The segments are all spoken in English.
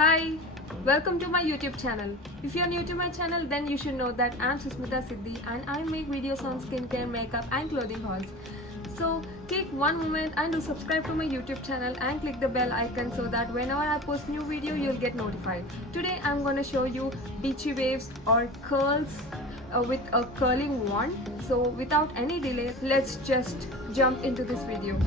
Hi, welcome to my YouTube channel. If you are new to my channel, then you should know that I am Susmita Siddhi and I make videos on skincare, makeup and clothing hauls. So take one moment and do subscribe to my YouTube channel and click the bell icon so that whenever I post new video, you'll get notified. Today I'm gonna show you beachy waves or curls with a curling wand. So without any delay, let's just jump into this video.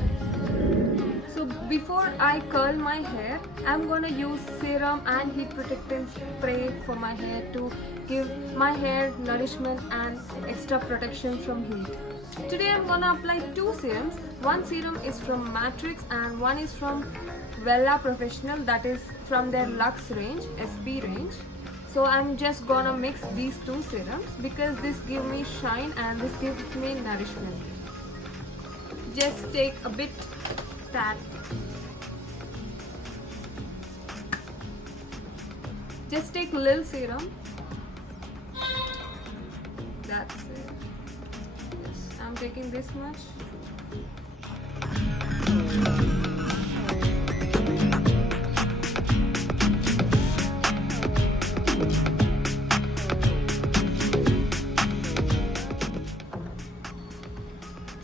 So before I curl my hair, I'm gonna use serum and heat protectant spray for my hair to give my hair nourishment and extra protection from heat. Today I'm gonna apply two serums. One serum is from Matrix and one is from Wella Professional, that is from their Luxe range, SP range. So I'm just gonna mix these two serums because this gives me shine and this gives me nourishment. Just take a bit that. Just take little serum. That's it. Yes, I'm taking this much.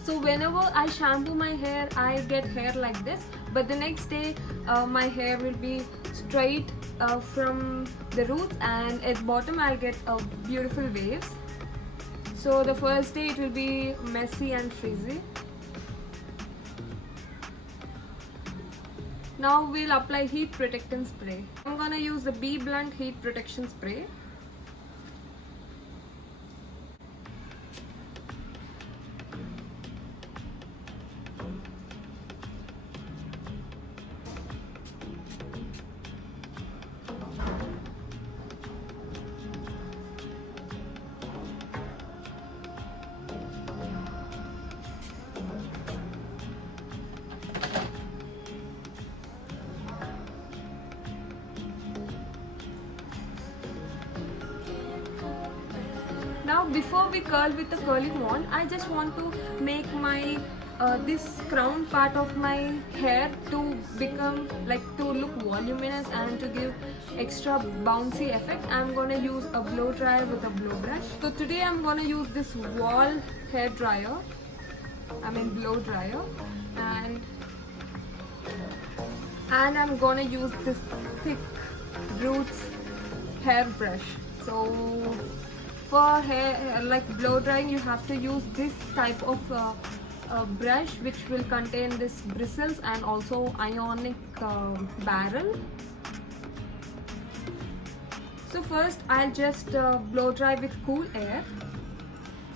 So whenever I shampoo my hair, I get hair like this, but the next day my hair will be straight from the roots, and at bottom I'll get beautiful waves. So the first day it will be messy and frizzy. Now we'll apply heat protectant spray. I'm gonna use the B Blunt heat protection spray. Now before we curl with the curling wand, I just want to make my this crown part of my hair to become to look voluminous and to give extra bouncy effect. I'm gonna use a blow dryer with a blow brush. So today I'm gonna use this wall hair dryer, blow dryer, and I'm gonna use this thick roots hair brush. So for hair blow drying, you have to use this type of brush which will contain this bristles and also ionic barrel. So first I'll just blow dry with cool air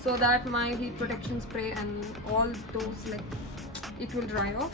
so that my heat protection spray and all those it will dry off.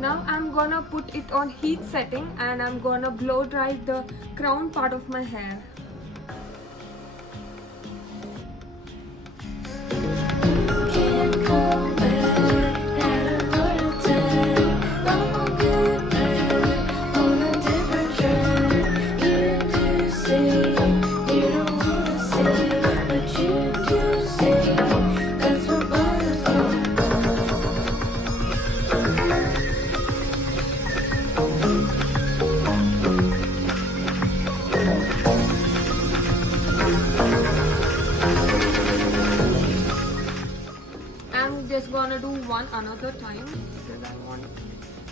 Now I'm gonna put it on heat setting and I'm gonna blow dry the crown part of my hair. Just gonna do one another time because I want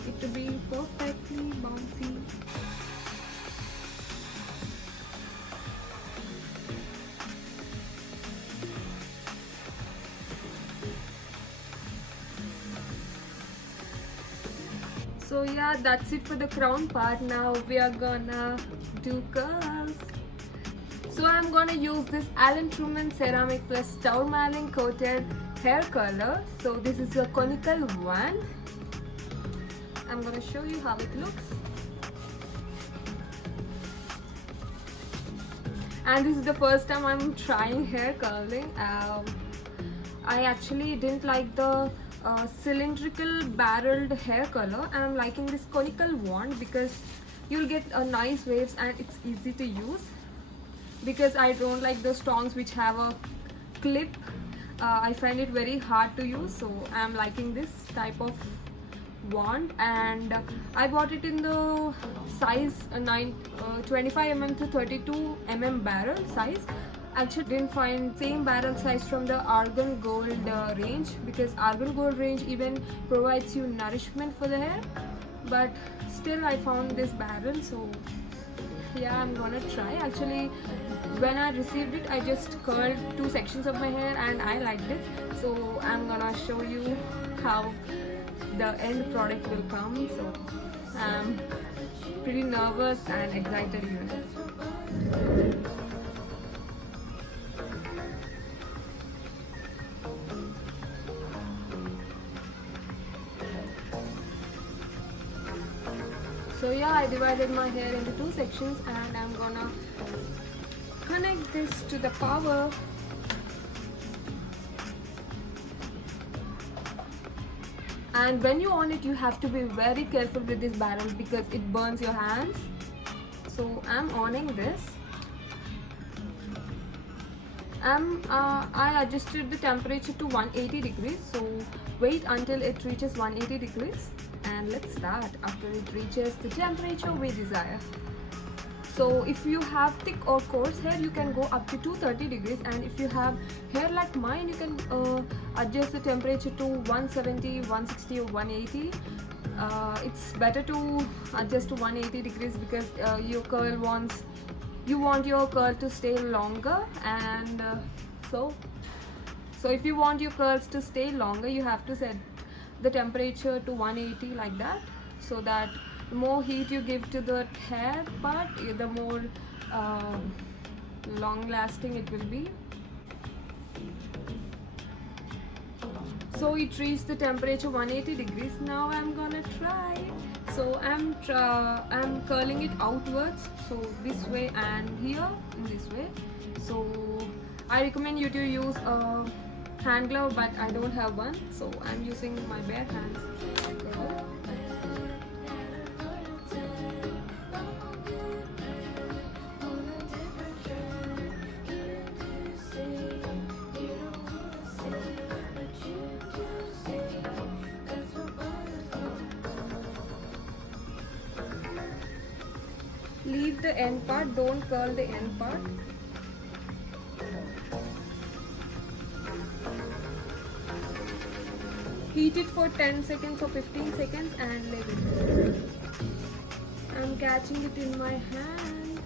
it to be perfectly bouncy. So yeah, that's it for the crown part. Now we are gonna do curls. So I'm gonna use this Alan Truman Ceramic Plus Tourmaline Coated Hair Curler. So this is a conical one. I'm gonna show you how it looks. And this is the first time I'm trying hair curling. I actually didn't like the cylindrical barreled hair color. I'm liking this conical wand because you'll get nice waves and it's easy to use. Because I don't like those tongs which have a clip. I find it very hard to use, so I'm liking this type of wand. And I bought it in the size 25 mm to 32 mm barrel size. Actually didn't find same barrel size from the Argan Gold range, because Argan Gold range even provides you nourishment for the hair, but still I found this barrel. So yeah, I'm gonna try. Actually, when I received it, I just curled 2 sections of my hair and I liked it. So I'm gonna show you how the end product will come. So I'm pretty nervous and excited even. So yeah, I divided my hair into 2 sections and I'm gonna connect this to the power. And when you on it, you have to be very careful with this barrel because it burns your hands. So I'm owning this. I adjusted the temperature to 180 degrees. So wait until it reaches 180 degrees and let's start after it reaches the temperature we desire. So if you have thick or coarse hair, you can go up to 230 degrees, and if you have hair like mine, you can adjust the temperature to 170, 160 or 180. It's better to adjust to 180 degrees because you want your curl to stay longer, and so if you want your curls to stay longer, you have to set the temperature to 180 like that, so that the more heat you give to the hair part, the more long lasting it will be. So it reached the temperature 180 degrees. Now I'm gonna try. So I'm curling it outwards, so this way and here in this way. So I recommend you to use a hand glove, but I don't have one, so I'm using my bare hands. Leave the end part, don't curl the end part. Heat it for 10 seconds or 15 seconds and let it. I'm catching it in my hand.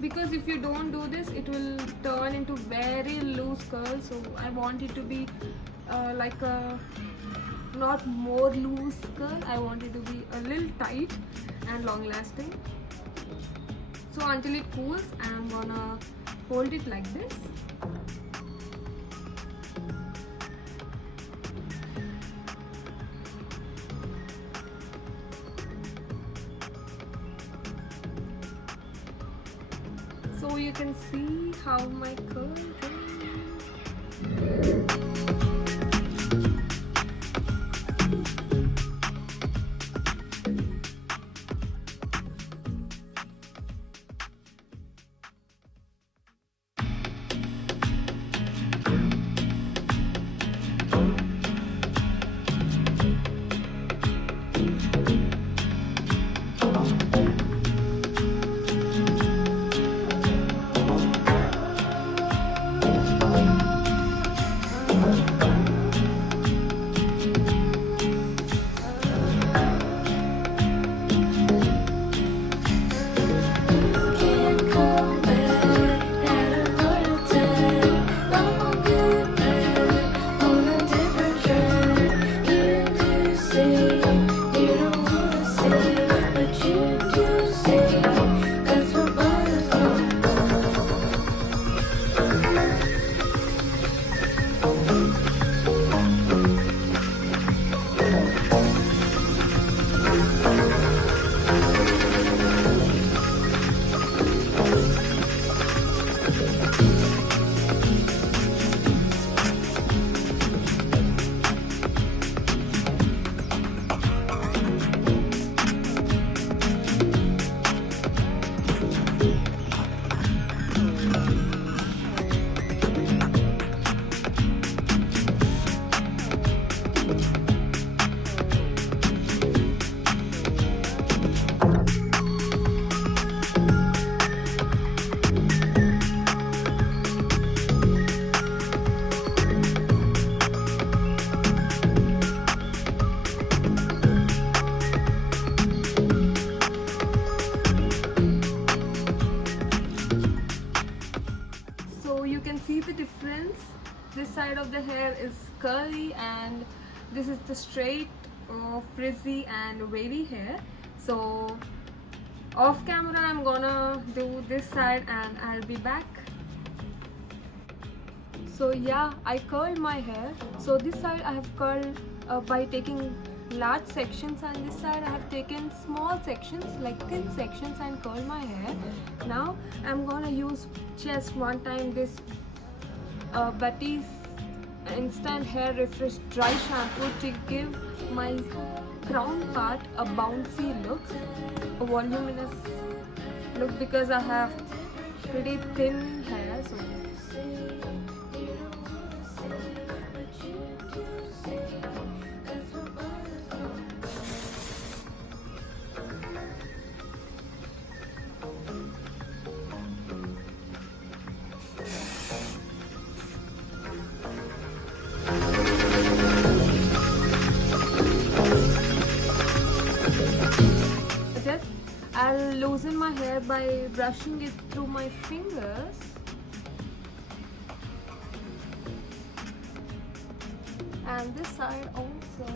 Because if you don't do this, it will turn into very loose curls. So I want it to be like a not more loose curl. I want it to be a little tight and long lasting. So until it cools, I'm gonna hold it like this. So you can see how my curl goes. So you can see the difference. This side of the hair is curly and this is the straight, frizzy and wavy hair. So off camera I'm gonna do this side and I'll be back. So yeah, I curled my hair. So this side I have curled by taking large sections, and this side I have taken small sections, like thin sections, and curled my hair. Now I'm gonna use just one time this Batiste instant hair refresh dry shampoo to give my crown part a bouncy look, a voluminous look, because I have pretty thin hair. So I'll loosen my hair by brushing it through my fingers. And this side also.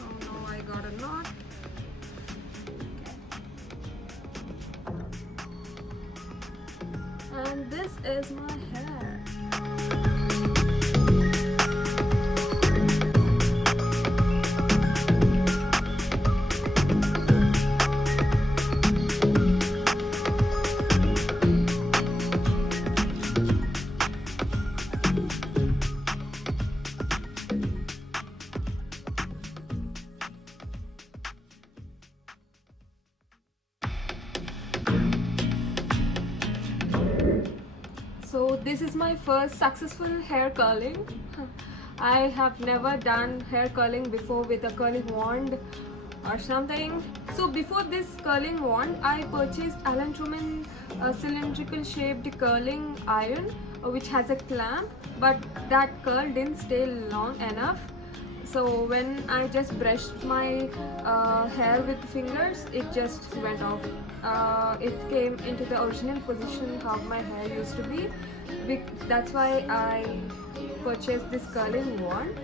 Oh no, I got a knot. Okay. And this is my hair. So this is my first successful hair curling. I have never done hair curling before with a curling wand or something. So before this curling wand, I purchased Alan Truman cylindrical shaped curling iron, which has a clamp, but that curl didn't stay long enough. So when I just brushed my hair with fingers, it just went off. It came into the original position how my hair used to be. That's why I purchased this curling wand.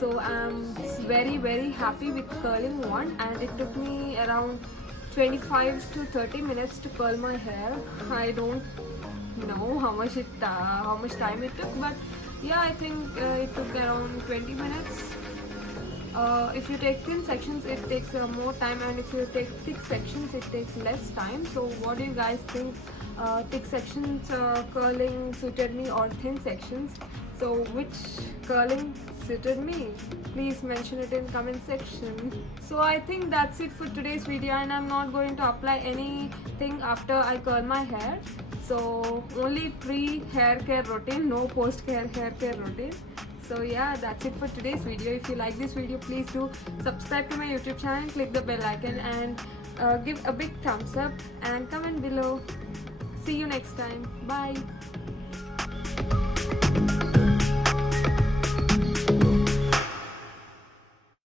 So I'm very happy with curling wand, and it took me around 25 to 30 minutes to curl my hair. I don't know how much time it took, but yeah, I think it took around 20 minutes. If you take thin sections, it takes more time, and if you take thick sections, it takes less time. So what do you guys think? Thick sections curling suited me, or thin sections? So which curling suited me? Please mention it in comment section. So I think that's it for today's video, and I'm not going to apply anything after I curl my hair. So only pre-hair care routine, no post-hair hair care routine. So yeah, that's it for today's video. If you like this video, please do subscribe to my YouTube channel, click the bell icon, and give a big thumbs up and comment below. See you next time. Bye.